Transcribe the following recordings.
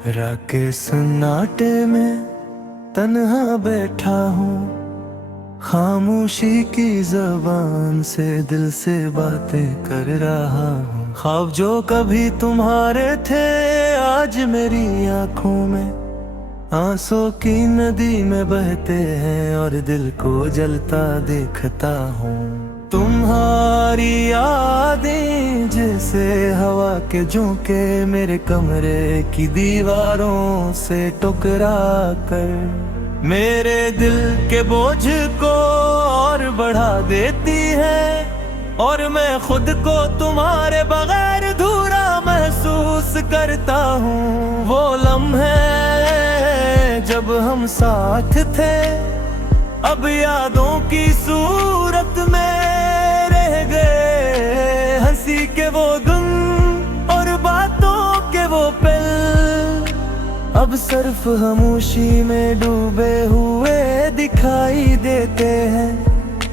राके सन्नाटे में तन्हा बैठा हूँ, खामोशी की जबान से दिल से बातें कर रहा हूँ। ख्वाब जो कभी तुम्हारे थे आज मेरी आंखों में आंसू की नदी में बहते हैं और दिल को जलता देखता हूँ। तुम्हारी यादें जैसे हवा के झोंके मेरे कमरे की दीवारों से टकरा कर मेरे दिल के बोझ को और बढ़ा देती है, और मैं खुद को तुम्हारे बगैर अधूरा महसूस करता हूँ। वो लम्हे जब हम साथ थे अब यादों की सूरत में रह गए, हंसी के वो दिन और बातों के वो पल अब सिर्फ खामोशी में डूबे हुए दिखाई देते हैं।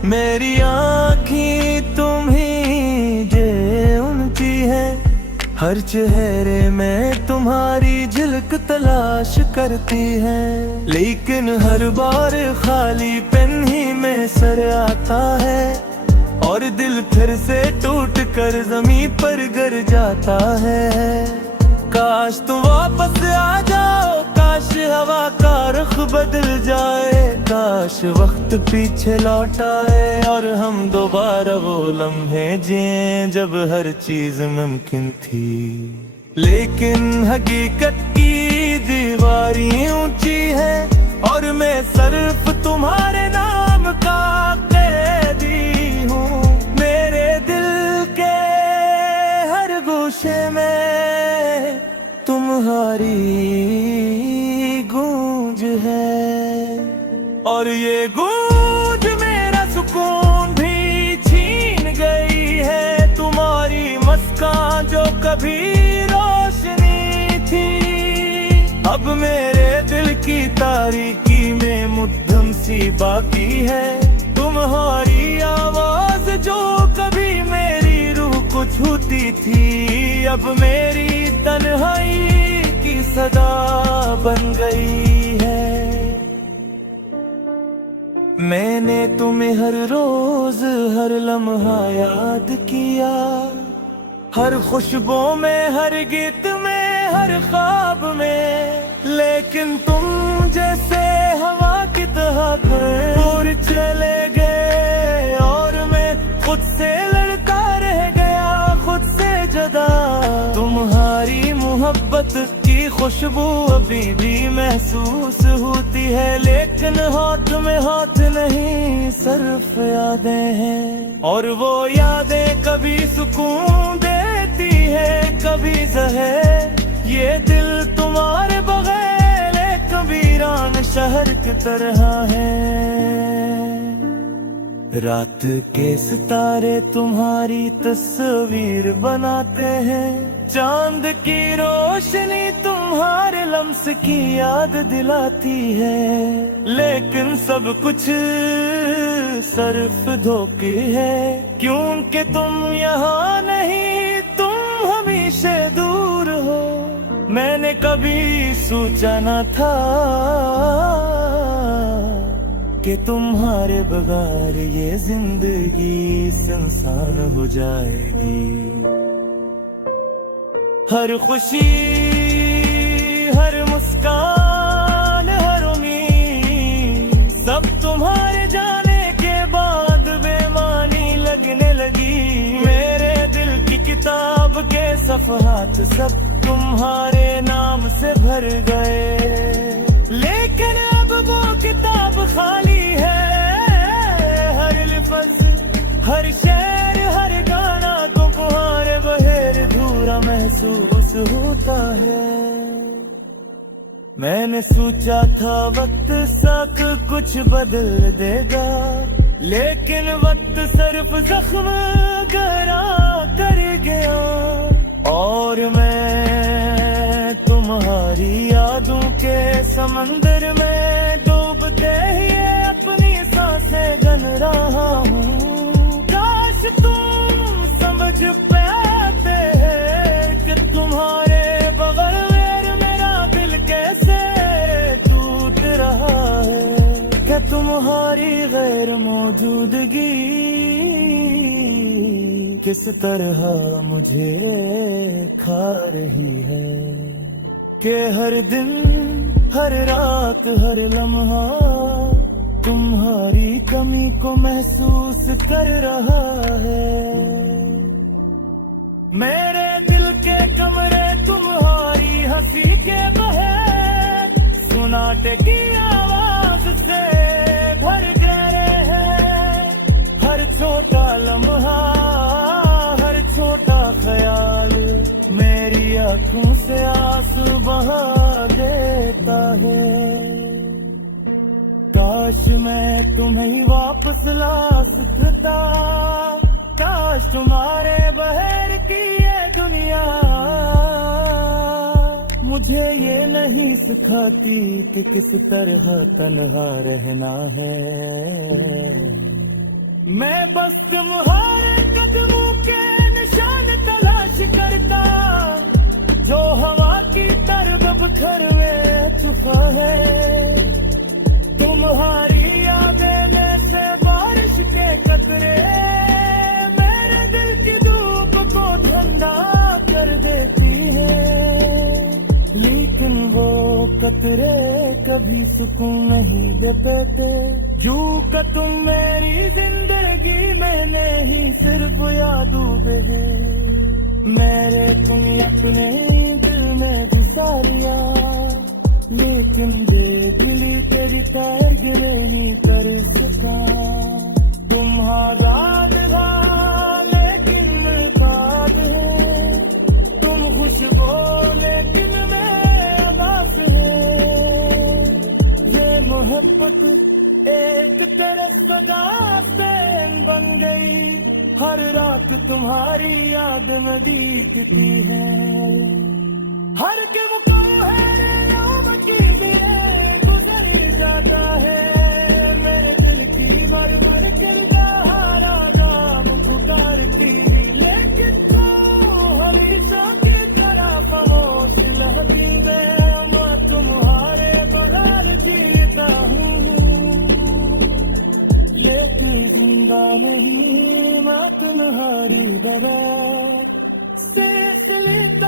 मेरी आँखें तुम ही जे उनकी है, हर चेहरे में तुम्हारी झलक तलाश करती है, लेकिन हर बार खाली पेन ही में सर आता है और दिल फिर से टूट कर जमीन पर गिर जाता है। काश तुम वापस आ जाओ, काश हवा का रुख बदल जाए, काश वक्त पीछे लौट आए और हम दोबारा वो लम्हे जिए जब हर चीज मुमकिन थी। लेकिन हकीकत की दीवारी ऊंची है और मैं सिर्फ तुम्हारे नाम का कैदी हूँ। मेरे दिल के हर गोशे में तुम्हारी गूंज है, और ये गूंज मेरा सुकून भी छीन गई है। तुम्हारी मुस्कान जो कभी रोशनी थी अब मेरे दिल की तारीकी में मुद्दम सी बाकी है। तुम्हारी आवाज जो कभी मेरी रूह को छूती थी अब मेरी तन्हाई की सदा बन गई है। मैंने तुम्हें हर रोज हर लम्हा याद किया, हर खुशबू में, हर गीत में, हर ख्वाब में, लेकिन तुम जैसे हवा की तरह दूर चले गए और मैं खुद से लड़ता रह गया, खुद से जुदा। तुम्हारी मोहब्बत की खुशबू अभी भी महसूस होती है, लेकिन हाथ में हाथ नहीं सिर्फ यादें हैं, और वो यादें कभी सुकून देती है कभी जहर। ये दिल तुम्हारे बगैर एक वीरान शहर की तरह है। रात के सितारे तुम्हारी तस्वीर बनाते हैं, चांद की रोशनी तुम्हारे लम्स की याद दिलाती है, लेकिन सब कुछ सिर्फ धोखे है, क्योंकि तुम यहाँ नहीं, तुम हमेशा दूर हो। मैंने कभी सोचा न था कि तुम्हारे बगैर ये जिंदगी सुनसान हो जाएगी। हर खुशी, हर मुस्कान, हर उम्मीद सब तुम्हारे जाने के बाद बेमानी लगने लगी। मेरे दिल की किताब के सफ़हात सब तुम्हारे नाम से भर गए, लेकिन अब वो किताब खाली है। हर लफ्ज़, हर शेर, हर गाना तुम्हारे बगैर अधूरा महसूस होता है। मैंने सोचा था वक्त सब कुछ बदल देगा, लेकिन वक्त सिर्फ जख्म गहरा कर गया, और मैं तुम्हारी यादों के समंदर में डूबते ही अपनी सांसें गन रहा हूँ। काश तुम समझ पाते कि तुम्हारे बगैर मेरा दिल तुम्हारी गैर मौजूदगी किस तरह मुझे खा रही है, कि हर दिन हर रात हर लम्हा तुम्हारी कमी को महसूस कर रहा है। मेरे दिल के कमरे तुम्हारी हंसी के बहे सुनाटे की आवाज से भर गए हैं। हर छोटा लम्हा हर छोटा ख्याल मेरी आंखों से आंसू बहा देता है। काश मैं तुम्हें वापस ला सकता, काश तुम्हारे बहर की ये दुनिया मुझे ये नहीं सिखाती कि किस तरह तन्हा रहना है। मैं बस तुम्हारे कदमों के निशान तलाश करता, जो हवा की तरफ बिखर में छुपा है। तुम्हारी यादें में से बारिश के कतरे मेरे दिल की धूप को ठंडा कर देती है, लेकिन वो कतरे कभी सुकून नहीं दे पाते। जू का तुम मेरी जिंदगी में नहीं सिर्फ यादों है, मेरे तुम अपने दिल में गुसारिया, लेकिन देख ली तेरी पैर गिरे नहीं कर सका। तुम आजाद था लेकिन मैं बात है, तुम खुश हो लेकिन मैं उदास है। ये मोहब्बत एक तेरे सदा से बन गई, हर रात तुम्हारी याद में दिखती है। हर के मुकाम है नाम कीजिए गुजर जाता है, मेरे दिल की मर मर दिल का हारा दाम पुकारती, लेकिन तू हमेशा की तरह खामोश लहदी में मैं तुम्हारे बगैर जीता हूँ। लेकिन जिंदा नहीं मैं तुम्हारी बगैर से लेता